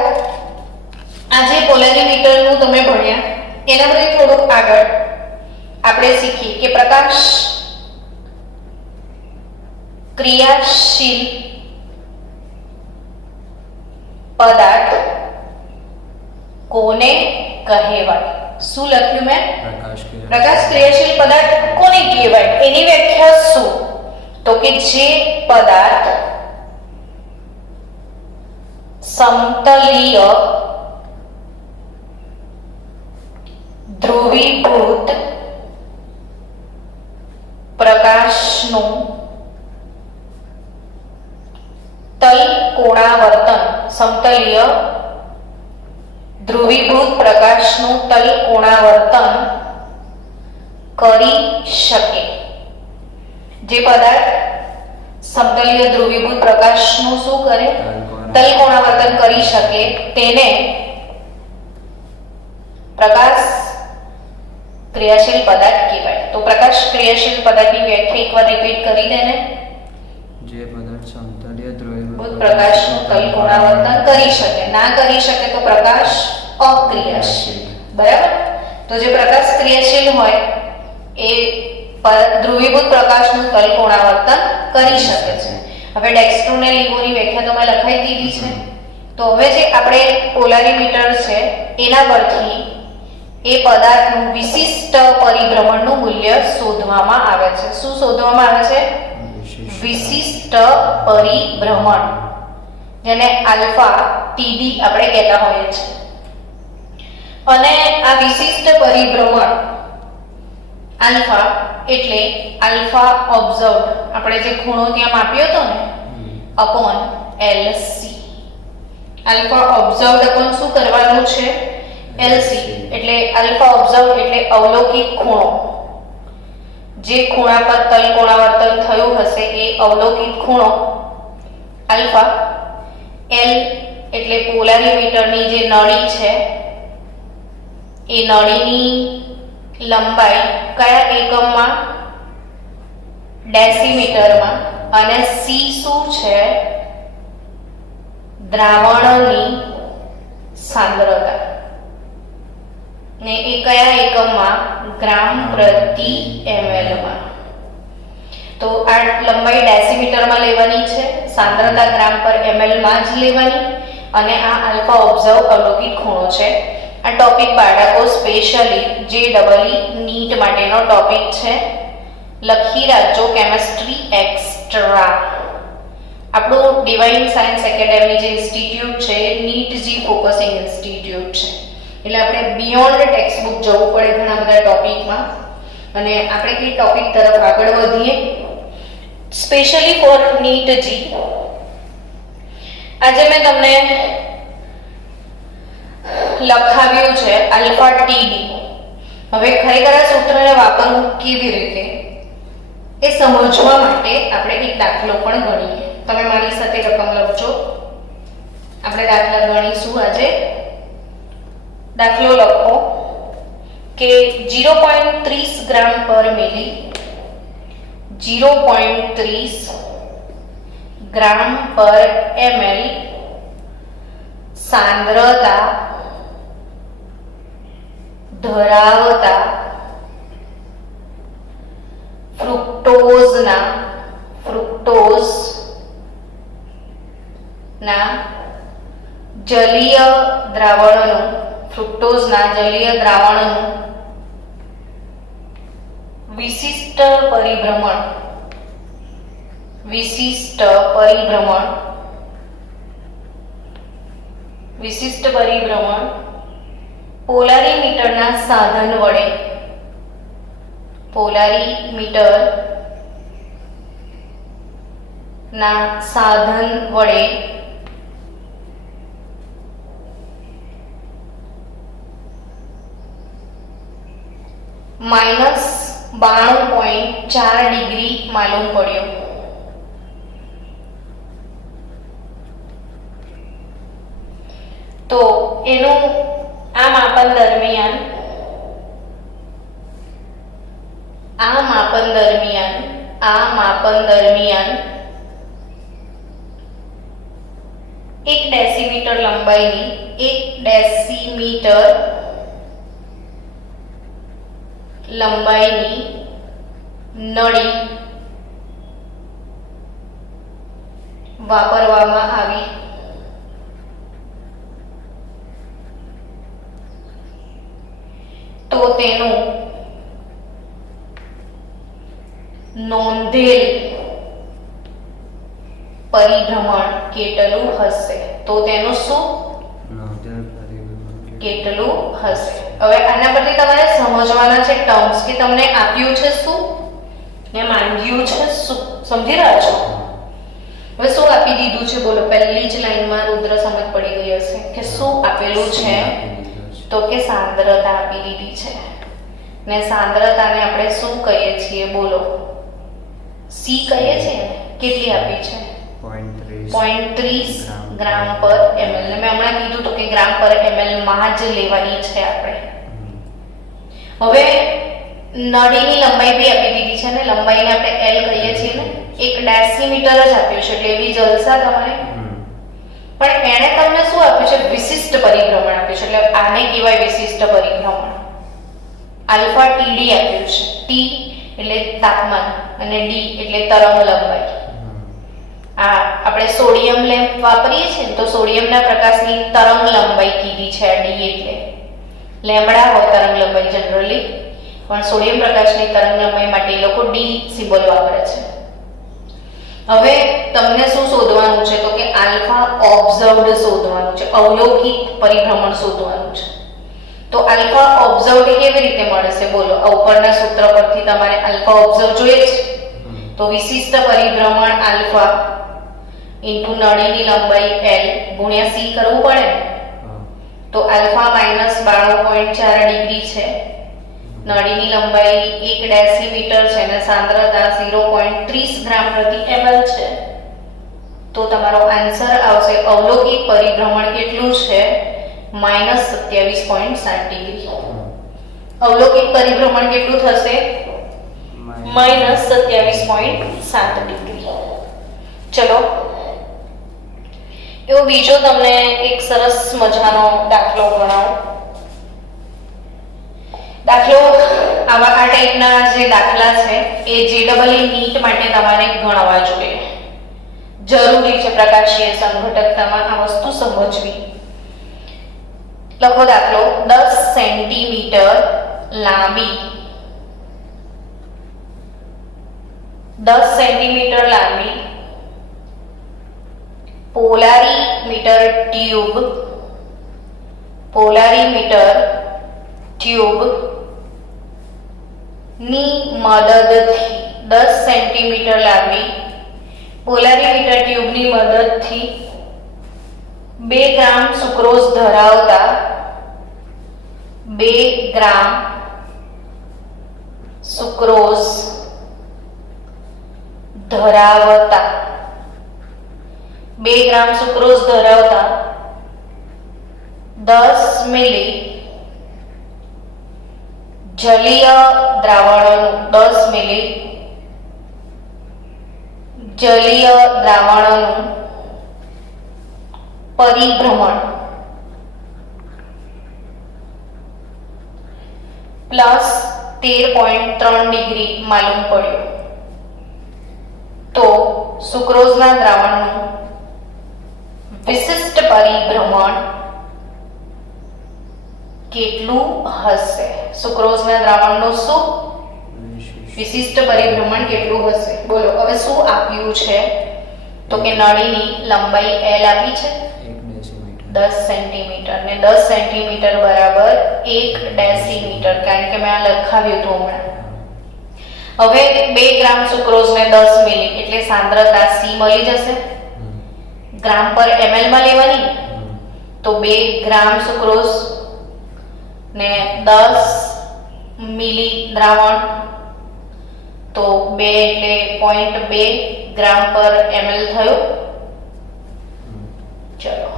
આજે પોલારીમીટરનું તમે ભણ્યા એના પછી થોડુંક આગળ આપણે શીખીએ કે પ્રકાશ ક્રિયાશીલ પદાર્થ કોને કહેવાય? શું લખ્યું મેં? પ્રકાશ ક્રિયાશીલ પદાર્થ કોને કહેવાય એની વ્યાખ્યા શું? તો કે જે પદાર્થ સમતલીય ધ્રુવીભૂત પ્રકાશનું તલ કોણાવર્તન સમતલીય ધ્રુવીભૂત પ્રકાશનું તલ કોણાવર્તન કરી શકે. જે પદાર્થ સમતલીય ધ્રુવીભૂત પ્રકાશનું શું કરે? તલ કોણાવર્તન કરી શકે તેને પ્રકાશ ક્રિયાશીલ પદાર્થ કહેવાય. તો પ્રકાશ ક્રિયાશીલ પદાર્થની વ્યાખ્યા એકવાર રિપીટ કરી દે ને. જે પદાર્થ સમતલીય ધ્રુવીભૂત પ્રકાશનું તલ કોણાવર્તન કરી શકે. ના કરી શકે તો પ્રકાશ અક્રિયાશીલ. બરાબર? તો જે પ્રકાશ ક્રિયાશીલ હોય એ ધ્રુવીભૂત પ્રકાશનું તલ કોણાવર્તન કરી શકે છે. હવે ડેક્સ્ટ્રો ને લીવોની વ્યાખ્યા તો મેં લખાઈ દીધી છે. તો હવે જે આપણે પોલારીમીટર છે એના પરથી એ પદાર્થનું વિશિષ્ટ પરિભ્રમણનું મૂલ્ય શોધવામાં આવે છે. શું શોધવામાં આવે છે? વિશિષ્ટ પરિભ્રમણ, જેને આલ્ફા ટીડી આપણે કહેતા હોઈએ છીએ. અને આ વિશિષ્ટ પરિભ્રમણ આલ્ફા એટલે આલ્ફા ઓબ્ઝર્વડ, આપણે જે ખૂણો ત્યાં માપ્યો હતો ને upon LC. Alpha observed upon શું કરવાનું છે? એલસી. એટલે આલ્ફા ઓબ્ઝર્વડ એટલે અવલોકિત ખૂણો. જે ખૂણા પર તલ કોણાવર્તન થયું હશે એ અવલોકિત ખૂણો આલ્ફા. એલ એટલે પોલારીમીટરની જે નળી છે એ નળીની લંબાઈ કયા એકમમાં? ડેસીમીટરમાં. અને સી શું છે? દ્રાવણની સાંદ્રતા. ને એ કયા એકમમાં? ગ્રામ પ્રતિ ml માં. તો આ લંબાઈ ડેસીમીટરમાં લેવાની છે, સાંદ્રતા ગ્રામ પર ml માં જ લેવાની. અને આ આલ્ફા ઓબ્ઝર્વ અવલોકિત ખૂણો છે. આ ટોપિક બાળકો સ્પેશિયલી JEE નીટ માટેનો ટોપિક છે. લખી રાખજો કેમેસ્ટ્રી એક્સ્ટ્રા. આપણું ડિવાઇન સાયન્સ એકેડેમી જે ઇન્સ્ટિટ્યૂટ છે નીટ જી ફોકસિંગ ઇન્સ્ટિટ્યૂટ છે. એટલે આપણે બિયોન્ડ ટેક્સ્ટ બુક જવું પડે ઘણા બધા ટોપિકમાં. અને આપણે એ ટોપિક તરફ આગળ વધીએ સ્પેશિયલી ફોર નીટ જી. આજે મેં તમને લખાવ્યું છે આલ્ફા ટીડી. હવે ખરેખર આ સૂત્રને વાપરવું કેવી રીતે એ સમજવા માટે આપણે એક દાખલો પણ ગણીએ. તમે મારી સાથે રકમ લખજો. આપણે દાખલા ગણીશું આજે. દાખલો લખો કે 0.30 ગ્રામ પર મિલી 0.30 ગ્રામ પર ml સાંદ્રતા ધરાવતા ફ્રુક્ટોઝના જલીય દ્રાવણનું વિશિષ્ટ પરિભ્રમણ પોલારીમીટરના સાધન વડે -92.4 ડિગ્રી માલુમ પડ્યો. તો એનું આ માપન દરમિયાન એક ડેસીમીટર લંબાઈની 1 ડેસીમીટર લંબાઈની નળી વાપરવામાં આવી. તો તેનું નોંધેલ પરિભ્રમણ કેટલું હશે? તો તેનું શું કેટલું હશે? હવે આના પરથી તમારે સમજવાના છે ટર્મ્સ કે તમને આપ્યું છે શું? ને માંગ્યું છે શું. સમજી રહ્યા છો? હવે શું આપી દીધું છે બોલો? પહેલી જ લાઈનમાં રુદ્ર સમજ પડી ગઈ હશે કે શું આપેલું છે. તો કે સાંદ્રતા આપી દીધી છે. ને સાંદ્રતાને આપણે શું કહીએ છીએ બોલો? સી કહીએ છીએ ને. કેટલી આપી છે? 0.30 ગ્રામ પર ml. ને મેં હમણાં કીધું તો કે ગ્રામ પર ml માં જ લેવાની છે આપણે. હવે નળીની લંબાઈ બી આપી દીધી છે ને. લંબાઈને આપણે L કહીએ છીએ ને. 1 ડેસીમીટર જ આપ્યું છે એટલે એવી જલસા તમારે. પણ એણે તમને શું આપ્યું છે? વિશિષ્ટ પરિભ્રમણ આપ્યું છે. એટલે આને કહેવાય વિશિષ્ટ પરિભ્રમણ. આલ્ફા TD આપ્યું છે. T એટલે તાપમાન અને D એટલે તરંગ લંબાઈ. આ આપણે સોડિયમ લેમ્પ વાપરીએ છીએ તો સોડિયમના પ્રકાશની તરંગ લંબાઈ કીધી છે. D એટલે લેમ્બડા હોય તરંગ લંબાઈ જનરલી, પણ સોડિયમ પ્રકાશની તરંગ લંબાઈ માટે એ લોકો D સિમ્બોલ વાપરે છે. હવે તમને શું શોધવાનું છે? તો કે આલ્ફા ઓબ્ઝર્વડ શોધવાનું છે. અવલોકિત પરિભ્રમણ શોધવાનું છે. તો આલ્ફા ઓબ્ઝર્વડ કેવી રીતે મળશે બોલો? ઉપરના સૂત્ર પરથી તમારે આલ્ફા ઓબ્ઝર્વ જોઈએ છે. તો વિશિષ્ટ પરિભ્રમણ આલ્ફા ઇન્ટુ નળીની લંબાઈ L ગુણ્યા C કરવું પડે. તો આલ્ફા -92.4 ડિગ્રી છે. નળીની લંબાઈ 1 ડેસીમીટર છે અને સાંદ્રતા 0.30 ગ્રામ પ્રતિ ml છે. તો તમારો આન્સર આવશે અવલોકિત પરિભ્રમણ કેટલું છે? -27.7 ડિગ્રી. અવલોકિત પરિભ્રમણ કેટલું થશે? -27.7 ડિગ્રી. ચલો, એવો બીજો તમને એક સરસ મજાનો દાખલો ગણાવો. દાખલો આ ટાઈપના જે દાખલા છે એ JEE નીટ માટે તમારે ગણવા જોઈએ. જરૂરી છે પ્રકાશીય સંઘટકતામાં આ વસ્તુ સમજવી. લખો દાખલો. 10 સેન્ટીમીટર લાંબી 10 સેન્ટીમીટર લાંબી પોલારીમીટર ટ્યુબ ની મદદથી 10 સેન્ટીમીટર લાંબી પોલારીમીટર ટ્યુબની મદદથી 2 ગ્રામ સુક્રોઝ ધરાવતા 2 ગ્રામ સુક્રોઝ ધરાવતા 2 ગ્રામ સુક્રોઝ ધરાવતા 10 મિલી જલીય દ્રાવણોનું 10 મિલી જલીય દ્રાવણોનું પરિભ્રમણ પ્લસ 13.3 ડિગ્રી માલુમ પડ્યું. તો સુક્રોઝના દ્રાવણનું વિશિષ્ટ પરિભ્રમણ કેટલું હશે? સુક્રોઝના દ્રાવણનું શું વિશિષ્ટ પરિભ્રમણ કેટલું હશે બોલો? હવે શું આપ્યું છે? તો કે નળીની લંબાઈ L આપી છે 10 સેન્ટીમીટર ને 10 સેન્ટીમીટર બરાબર 1 ડેસીમીટર, કારણ કે મેં આ લખાવ્યું હતું હમણાં. હવે 2 ગ્રામ સુક્રોઝ ને 10 મિલી એટલે સાંદ્રતા C મળી જશે. ગ્રામ પર ml માં લેવાની. તો 2 ગ્રામ સુક્રોઝ ને 10 મિલી દ્રાવણ, તો 2 એટલે 0.2 ગ્રામ પર ml થયું. ચલો,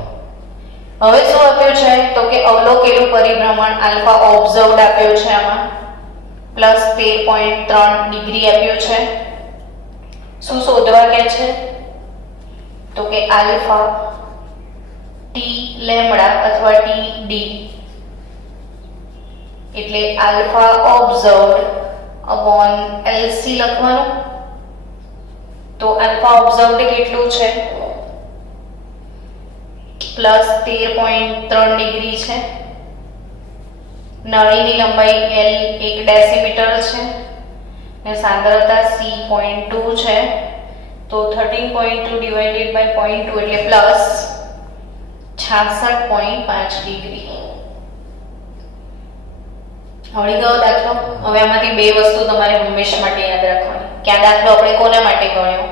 હવે શું આપ્યું છે? તો કે અવલોકેલું પરિભ્રમણ આલ્ફા ઓબ્ઝર્વડ આપ્યું છે. આમાં પ્લસ 13.3 ડિગ્રી આપ્યું છે. શું શોધવા કે છે? તો કે આલ્ફા ટી લેમ્બડા અથવા ટી ડી એટલે આલ્ફા ઓબ્ઝર્વડ અપોન એલસી લખવાનું. તો આલ્ફા ઓબ્ઝર્વડ કેટલું છે? પ્લસ 13.3 ડિગ્રી છે. નળીની લંબાઈ L 1 ડેસીમીટર છે અને સાંદ્રતા C 0.2 છે. તો 13.2 ડિવાઇડેડ બાય 0.2 એટલે પ્લસ 66.5 ડિગ્રી. આવડી ગયો દાખલો. હવે આમાંથી બે વસ્તુ તમારે હંમેશા માટે યાદ રાખવાની કે આ દાખલો આપણે કોના માટે ગણ્યો?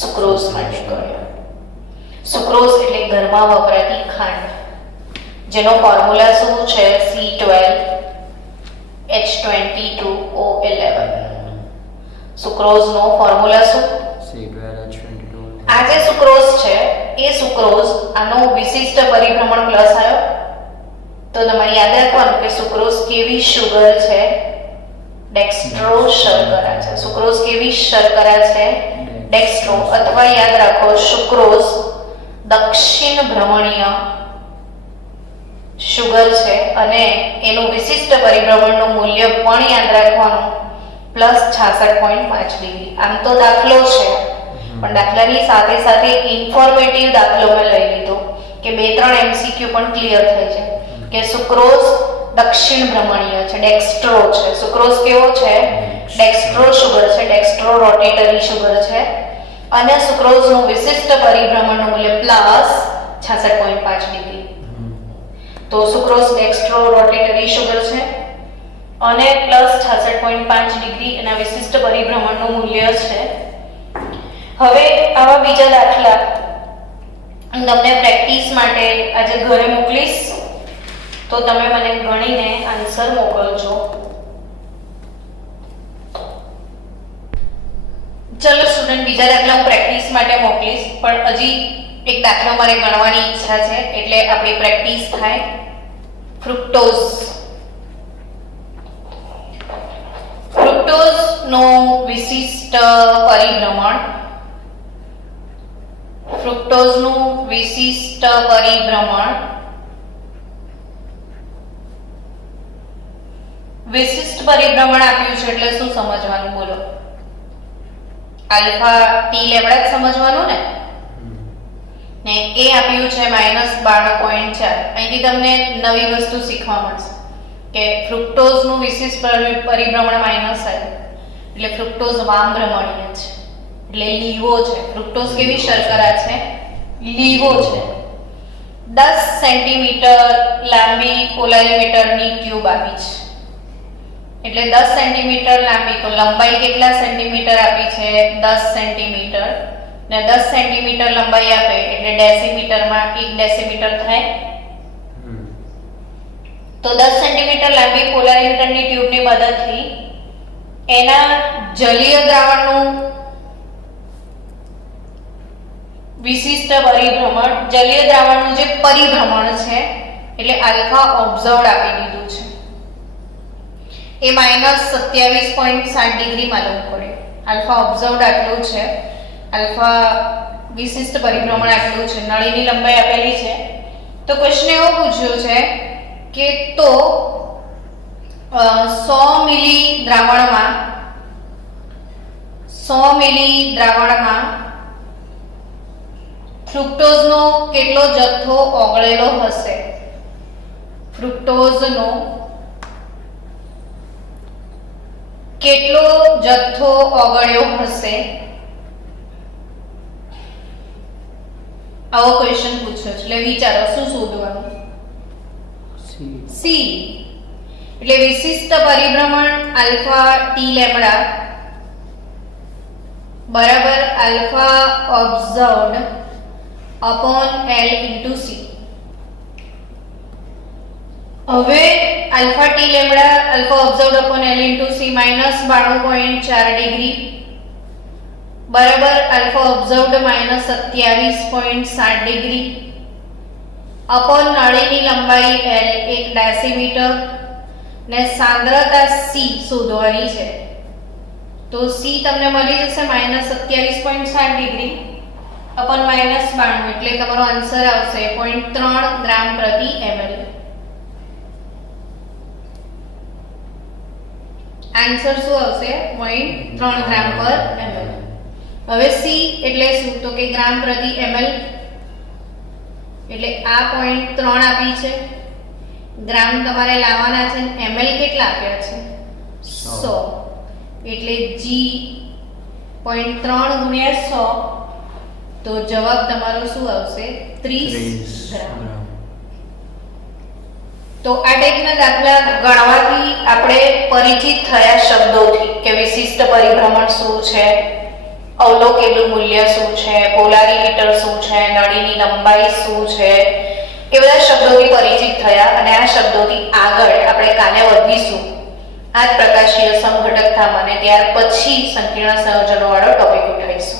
સુક્રોઝ માટે ગણ્યો. સુક્રોઝ એટલે ઘરમાં વપરાતી ખાંડ, જેનો ફોર્મ્યુલા શું છે? C12H22O11. સુક્રોઝનો ફોર્મ્યુલા શું? C12H22. આ જે સુક્રોઝ છે એ સુક્રોઝ આનો વિશિષ્ટ પરિભ્રમણ પ્લસ આવ્યો તો તમારે યાદ રાખવાનું કે સુક્રોઝ કેવી શુગર છે? ડેક્સ્ટ્રો શર્કરા છે. સુક્રોઝ કેવી શર્કરા છે? ડેક્સ્ટ્રો. અથવા યાદ રાખો સુક્રોઝ દક્ષિણ ભ્રમણીય શુગર છે અને એનું વિશિષ્ટ પરિભ્રમણનું મૂલ્ય પણ યાદ રાખવાનું +66.5 ડિગ્રી. આમ તો દાખલો છે પણ દાખલાની સાથે સાથે ઇન્ફોર્મેટિવ દાખલો મેં લઈ લીધો કે 2-3 MCQ પણ ક્લિયર થઈ જાય કે સુક્રોઝ દક્ષિણ ભ્રમણીય છે, ડેક્સ્ટ્રો છે. સુક્રોઝ કેવો છે? ડેક્સ્ટ્રો શુગર છે, ડેક્સ્ટ્રો રોટેટરી શુગર છે અને સુક્રોઝનું વિશિષ્ટ પરિભ્રમણનું મૂલ્ય +66.5 ડિગ્રી. તો સુક્રોઝ ડેક્સ્ટ્રો રોટેટરી શુગર છે અને +66.5 ડિગ્રી એના વિશિષ્ટ પરિભ્રમણનું મૂલ્ય છે. હવે આવા બીજા દાખલા હું તમને પ્રેક્ટિસ માટે આજે ઘરે મોકલીશ તો તમે મને ગણીને આન્સર મોકલજો. ચલો સ્ટુડન્ટ, બીજા દાખલા હું પ્રેક્ટિસ માટે મોકલીશ પણ હજી એક દાખલો મારે ગણવાની ઈચ્છા છે એટલે આપણી પ્રેક્ટિસ થાય. ફ્રુક્ટોઝ. ફ્રુક્ટોઝનો વિશિષ્ટ પરિભ્રમણ. ફ્રુક્ટોઝનું વિશિષ્ટ પરિભ્રમણ. વિશિષ્ટ પરિભ્રમણ આપ્યું છે એટલે શું સમજવાનું? બોલો. આલ્ફા ટી લેમ્ડા જ સમજવાનું ને એ આપ્યું છે -12.4. અહીંથી તમને નવી વસ્તુ શીખવા મળશે કે ફ્રુક્ટોઝનું વિશિષ્ટ પરિભ્રમણ માઇનસ આવ્યું એટલે ફ્રુક્ટોઝ વામભ્રમણીય છે એટલે લીવો છે. ફ્રુક્ટોઝ કેવી શર્કરા છે? લીવો છે. 10 સેન્ટીમીટર લાંબી પોલારીમીટરની ટ્યુબ આપી છે એટલે 10 સેન્ટીમીટર લાંબી, તો લંબાઈ કેટલા સેન્ટીમીટર આપી છે? 10 સેન્ટીમીટર ને 10 સેન્ટીમીટર લંબાઈ આપે એટલે ડેસીમીટરમાં 1 ડેસીમીટર થાય. તો 10 સેન્ટીમીટર લાંબી પોલારીમીટરની ટ્યુબની મદદથી એના જલીય દ્રાવણનું વિશિષ્ટ પરિભ્રમણ, જલીય દ્રાવણનું જે પરિભ્રમણ છે એટલે આલ્ફા ઓબ્ઝર્વડ આપી દીધું છે એ -27.7 ડિગ્રી માલુમ પડે. આલ્ફા ઓબ્ઝર્વડ આટલું છે, આલ્ફા વિશિષ્ટ પરિભ્રમણ આટલું છે, નળીની લંબાઈ આપેલી છે. તો ક્વેશ્ચન એવો પૂછ્યો છે કે તો 100 મિલી દ્રાવણમાં ફ્રુક્ટોઝનો કેટલો જથ્થો ઓગળેલો હશે? ફ્રુક્ટોઝનો કેટલો જથ્થો ઓગળ્યો હશે? આવો ક્વેશ્ચન પૂછ્યો છે એટલે વિચારો શું શોધવાનું? સી એટલે વિશિષ્ટ પરિભ્રમણ આલ્ફા ટી લેમ્ડા બરાબર alpha observed upon L into C. હવે alpha T lambda alpha observed upon L into C -12.4 degree બરાબર આલ્ફા ઓબ્ઝર્વડ -27.7 ડિગ્રી અપોન નળીની લંબાઈ L 1 ડેસીમીટર ને સાંદ્રતા C શોધવાની છે. તો C તમને મળી જશે -27.7 ડિગ્રી અપોન -92 એટલે તમારો આન્સર આવશે 0.3 ગ્રામ પ્રતિ ml. આન્સર શું આવશે? 0.3 ગ્રામ પર ml. હવે C એટલે શું? તો કે ગ્રામ પ્રતિ ml એટલે આ 0.3 આપી છે, ગ્રામ તમારે લાવવાના છે, ml કેટલા આપ્યા છે? 100 એટલે G 0.3 ગુણ્યા 100 તો જવાબ તમારો શું આવશે? 30 ગ્રામ. તો આ ટાઈપના દાખલા ગણવાથી આપણે પરિચિત થયા શબ્દોથી કે વિશિષ્ટ પરિભ્રમણ શું છે, અવલોકેલું મૂલ્ય શું છે, પોલારીમીટર શું છે, નળીની લંબાઈ શું છે, એ બધા શબ્દોથી પરિચિત થયા અને આ શબ્દોથી આગળ આપણે કાલે વધીશું આ જ પ્રકાશીય સમઘટકતામાં અને ત્યાર પછી સંકીર્ણ સંયોજનો વાળો ટોપિક ઉઠાવીશું.